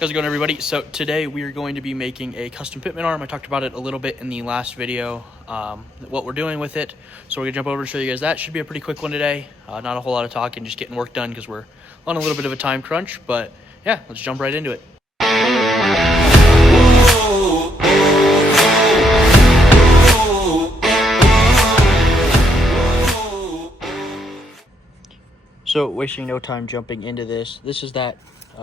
How's it going, everybody? So today we are going to be making a custom Pitman arm. I talked about it a little bit in the last video, what we're doing with it. So we're gonna jump over and show you guys that. Should be a pretty quick one today. Not a whole lot of talking, just getting work done because we're on a little bit of a time crunch. But yeah, let's jump right into it. So wasting no time jumping into this. This is that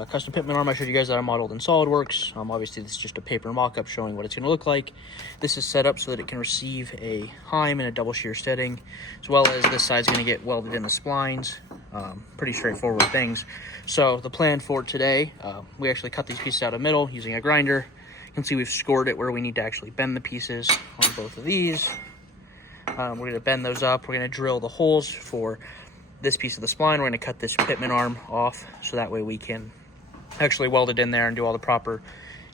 custom Pitman arm I showed you guys that I modeled in SolidWorks. Obviously this is just a paper mock-up showing what it's going to look like. This is set up so that it can receive a heim in a double shear setting, as well as this side's going to get welded in the splines. Pretty straightforward things. So the plan for today, we actually cut these pieces out of the middle using a grinder. You can see we've scored it where we need to actually bend the pieces on both of these. We're going to bend those up. We're going to drill the holes for this piece of the spline. We're going to cut this Pitman arm off so that way we can actually weld it in there and do all the proper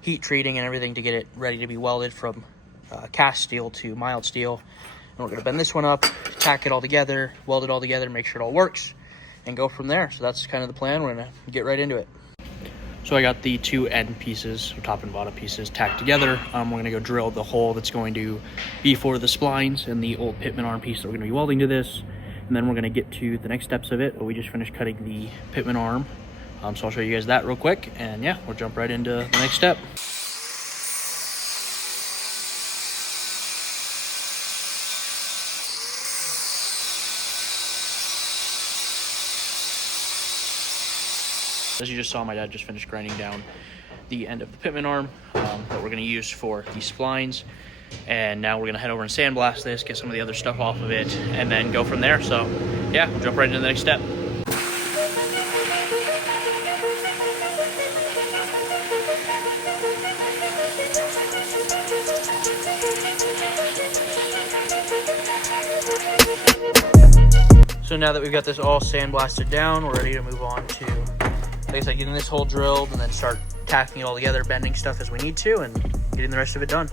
heat treating and everything to get it ready to be welded from cast steel to mild steel. And we're going to bend this one up, tack it all together, weld it all together, make sure it all works, and go from there. So that's kind of the plan. We're going to get right into it. So I got the two end pieces, top and bottom pieces, tacked together. We're going to go drill the hole that's going to be for the splines and the old Pitman arm piece that we're going to be welding to this. And then we're going to get to the next steps of it. We just finished cutting the Pitman arm. So I'll show you guys that real quick. And yeah, we'll jump right into the next step. As you just saw, my dad just finished grinding down the end of the Pitman arm that we're going to use for the splines. And now we're going to head over and sandblast this, get some of the other stuff off of it, and then go from there. So yeah, we'll jump right into the next step. So now that we've got this all sandblasted down, we're ready to move on to, like I said, getting this hole drilled and then start tacking it all together, bending stuff as we need to, and getting the rest of it done.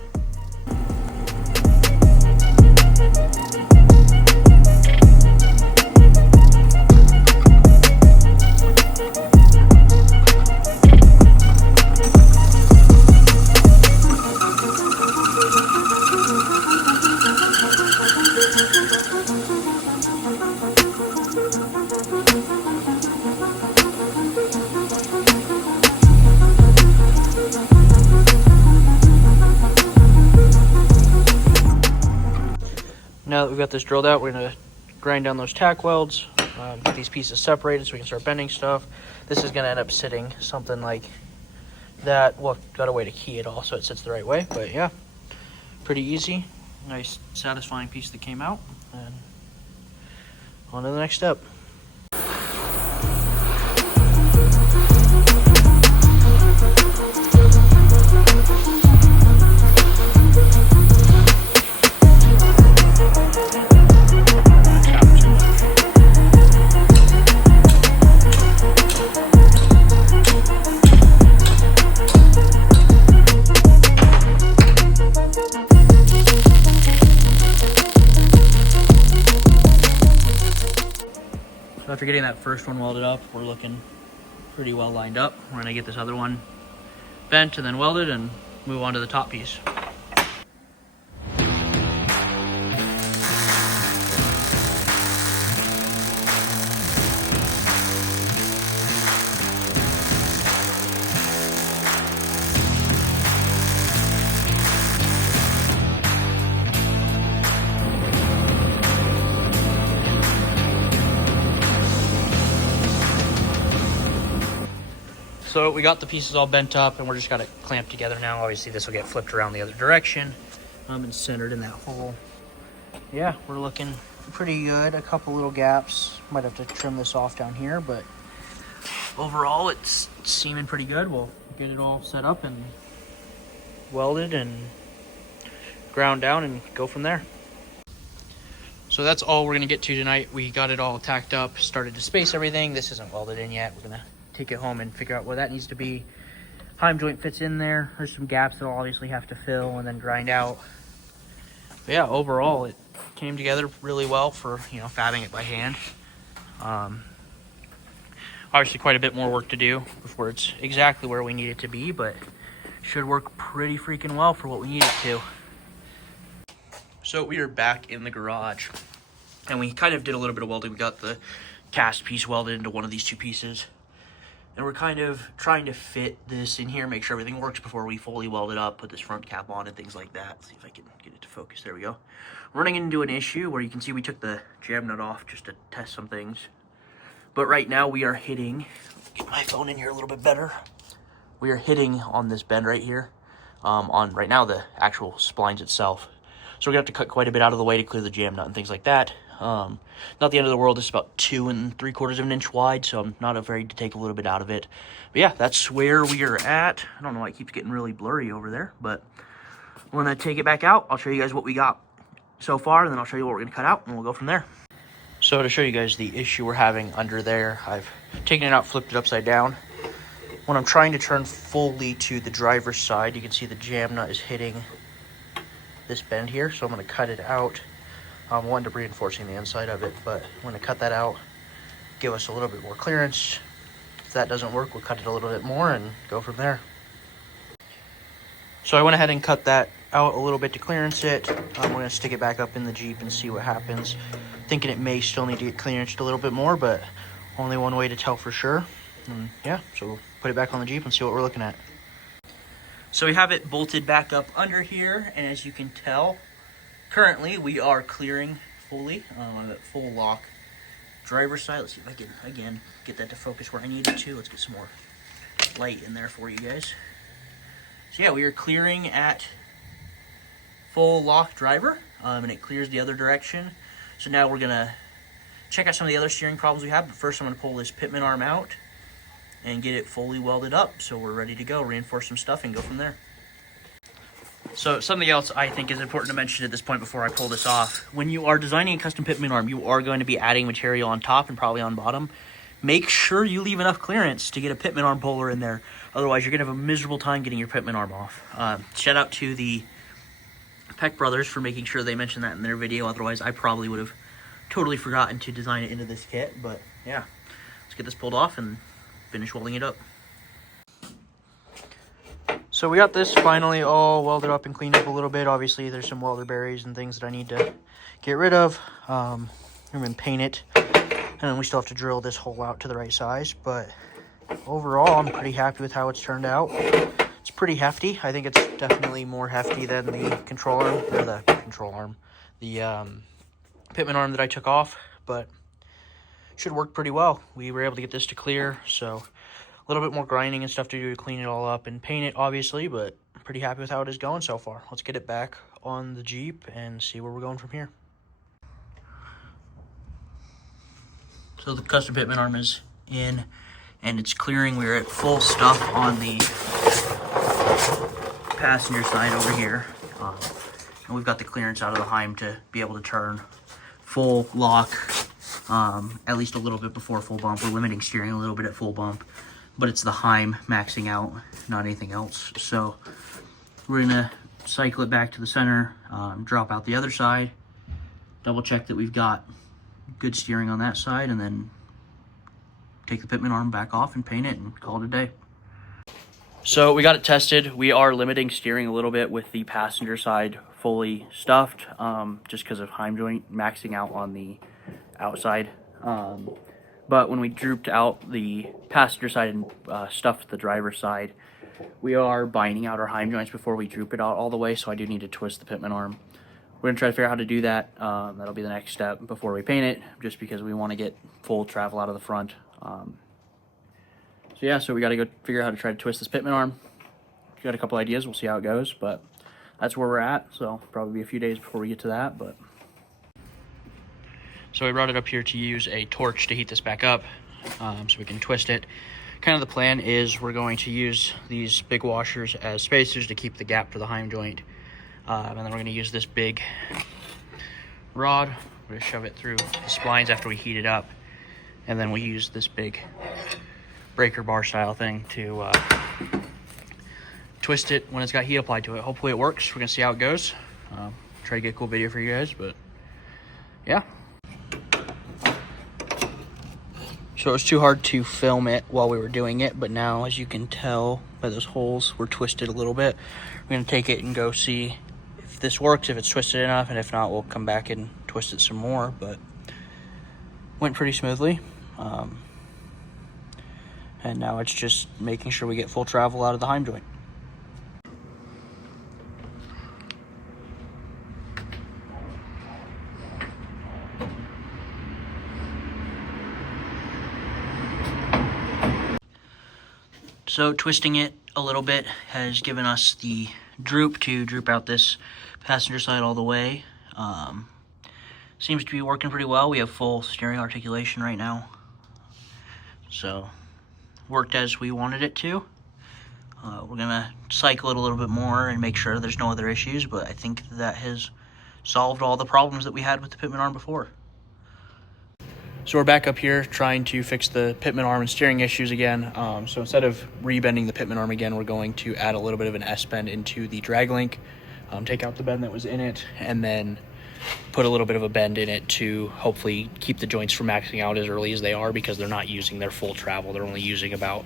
Now that we've got this drilled out, we're going to grind down those tack welds, get these pieces separated so we can start bending stuff. This is going to end up sitting something like that. Well, got a way to key it all so it sits the right way, but yeah, pretty easy. Nice, satisfying piece that came out, and on to the next step. So after getting that first one welded up, we're looking pretty well lined up. We're going to get this other one bent and then welded and move on to the top piece. So we got the pieces all bent up and we're just got it clamped together now. Obviously this will get flipped around the other direction and centered in that hole. Yeah, we're looking pretty good. A couple little gaps. Might have to trim this off down here, but overall it's seeming pretty good. We'll get it all set up and welded and ground down and go from there. So that's all we're gonna get to tonight. We got it all tacked up, started to space everything. This isn't welded in yet. We're gonna take it home and figure out where that needs to be. Heim joint fits in there. There's some gaps that I'll obviously have to fill and then grind out. But yeah, overall it came together really well for, you know, fabbing it by hand. Obviously quite a bit more work to do before it's exactly where we need it to be, but should work pretty freaking well for what we need it to. So we are back in the garage, and we kind of did a little bit of welding. We got the cast piece welded into one of these two pieces, and we're kind of trying to fit this in here, make sure everything works before we fully weld it up, put this front cap on and things like that. Let's see if I can get it to focus. There we go. Running into an issue where you can see we took the jam nut off just to test some things. But right now we are hitting, get my phone in here a little bit better. We are hitting on this bend right here, on right now the actual splines itself. So we're gonna have to cut quite a bit out of the way to clear the jam nut and things like that. Not the end of the world. It's about 2 3/4 of an inch wide, so I'm not afraid to take a little bit out of it. But yeah, that's where we are at. I don't know why it keeps getting really blurry over there, but we're gonna take it back out. I'll show you guys what we got so far, and then I'll show you what we're gonna cut out, and we'll go from there. So to show you guys the issue we're having under there, I've taken it out, flipped it upside down. When I'm trying to turn fully to the driver's side, you can see the jam nut is hitting this bend here, so I'm going to cut it out. I'm wanting to reinforcing the inside of it, but I'm going to cut that out, give us a little bit more clearance. If that doesn't work, we'll cut it a little bit more and go from there. So I went ahead and cut that out a little bit to clearance it. I'm going to stick it back up in the Jeep and see what happens. Thinking it may still need to get clearanced a little bit more, but only one way to tell for sure. And yeah, so we'll put it back on the Jeep and see what we're looking at. So we have it bolted back up under here, and as you can tell, currently we are clearing fully on that full lock driver's side. Let's see if I can, again, get that to focus where I need it to. Let's get some more light in there for you guys. So yeah, we are clearing at full lock driver, and it clears the other direction. So now we're gonna check out some of the other steering problems we have, but first I'm gonna pull this Pitman arm out and get it fully welded up so we're ready to go, reinforce some stuff and go from there. So something else I think is important to mention at this point before I pull this off. When you are designing a custom Pitman arm, you are going to be adding material on top and probably on bottom. Make sure you leave enough clearance to get a Pitman arm puller in there. Otherwise, you're going to have a miserable time getting your Pitman arm off. Shout out to the Peck brothers for making sure they mentioned that in their video. Otherwise, I probably would have totally forgotten to design it into this kit. But yeah, let's get this pulled off and finish welding it up. So we got this finally all welded up and cleaned up a little bit. Obviously, there's some welder berries and things that I need to get rid of. I'm going to paint it, and then we still have to drill this hole out to the right size. But overall, I'm pretty happy with how it's turned out. It's pretty hefty. I think it's definitely more hefty than the control arm, or the Pitman arm that I took off, but should work pretty well. We were able to get this to clear, so a little bit more grinding and stuff to do to clean it all up and paint it, obviously, but I'm pretty happy with how it is going so far. Let's get it back on the Jeep and see where we're going from here. So the custom Pitman arm is in, and it's clearing. We're at full stuff on the passenger side over here, and we've got the clearance out of the Heim to be able to turn full lock, at least a little bit before full bump. We're limiting steering a little bit at full bump, but it's the Heim maxing out, not anything else. So we're gonna cycle it back to the center, drop out the other side, double check that we've got good steering on that side, and then take the Pitman arm back off and paint it and call it a day. So we got it tested. We are limiting steering a little bit with the passenger side fully stuffed, just because of Heim joint maxing out on the outside. But when we drooped out the passenger side and stuffed the driver's side, we are binding out our Heim joints before we droop it out all the way, so I do need to twist the Pitman arm. We're going to try to figure out how to do that. That'll be the next step before we paint it, just because we want to get full travel out of the front. So yeah, so we got to go figure out how to try to twist this Pitman arm. Got a couple ideas, we'll see how it goes, but that's where we're at. So probably be a few days before we get to that. But so we brought it up here to use a torch to heat this back up, so we can twist it. Kind of the plan is we're going to use these big washers as spacers to keep the gap to the Heim joint, and then we're going to use this big rod. We're going to shove it through the splines after we heat it up, and then we use this big breaker bar style thing to twist it when it's got heat applied to it. Hopefully it works. We're gonna see how it goes. Try to get a cool video for you guys, but yeah. So it was too hard to film it while we were doing it, but now, as you can tell by those holes, we're twisted a little bit. We're gonna take it and go see if this works, if it's twisted enough, and if not, we'll come back and twist it some more, but went pretty smoothly. And now it's just making sure we get full travel out of the heim joint. So twisting it a little bit has given us the droop to droop out this passenger side all the way. Seems to be working pretty well. We have full steering articulation right now. So worked as we wanted it to. We're gonna cycle it a little bit more and make sure there's no other issues, but I think that has solved all the problems that we had with the Pitman arm before. So we're back up here trying to fix the Pitman arm and steering issues again. So instead of rebending the Pitman arm again, we're going to add a little bit of an S-bend into the drag link, take out the bend that was in it, and then put a little bit of a bend in it to hopefully keep the joints from maxing out as early as they are, because they're not using their full travel. They're only using about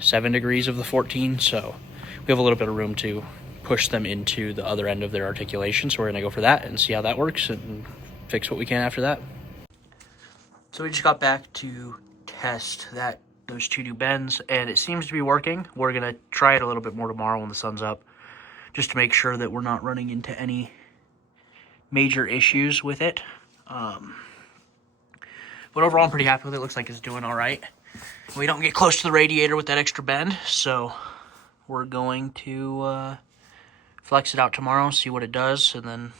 7 degrees of the 14, so we have a little bit of room to push them into the other end of their articulation. So we're gonna go for that and see how that works and fix what we can after that. So we just got back to test those 2 new bends, and it seems to be working. We're gonna try it a little bit more tomorrow when the sun's up, just to make sure that we're not running into any major issues with it. But overall, I'm pretty happy with it. Looks like it's doing all right. We don't get close to the radiator with that extra bend, so we're going to flex it out tomorrow, see what it does, and then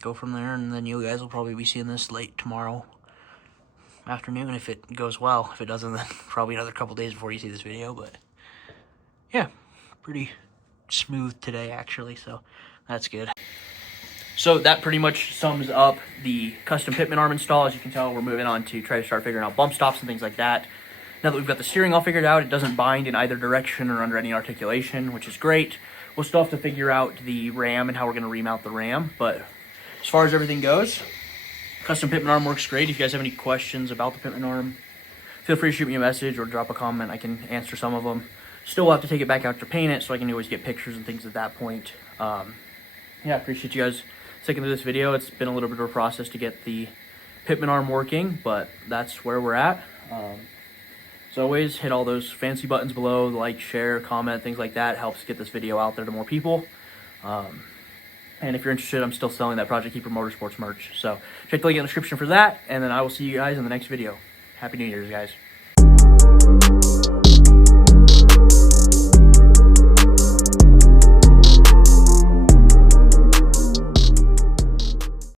go from there. And then you guys will probably be seeing this late tomorrow afternoon if it goes well. If it doesn't, then probably another couple days before you see this video. But yeah, pretty smooth today actually, so that's good. So that pretty much sums up the custom Pitman arm install. As you can tell, we're moving on to try to start figuring out bump stops and things like that. Now that we've got the steering all figured out, it doesn't bind in either direction or under any articulation, which is great. We'll still have to figure out the ram and how we're going to remount the ram, but as far as everything goes, custom Pitman arm works great. If you guys have any questions about the Pitman arm, feel free to shoot me a message or drop a comment. I can answer some of them. Still will have to take it back out to paint it, so I can always get pictures and things at that point. Yeah, I appreciate you guys sticking to this video. It's been a little bit of a process to get the Pitman arm working, but that's where we're at. As always, hit all those fancy buttons below, like, share, comment, things like that. Helps get this video out there to more people. And if you're interested, I'm still selling that Project Keeper Motorsports merch. So check the link in the description for that, and then I will see you guys in the next video. Happy New Year's, guys.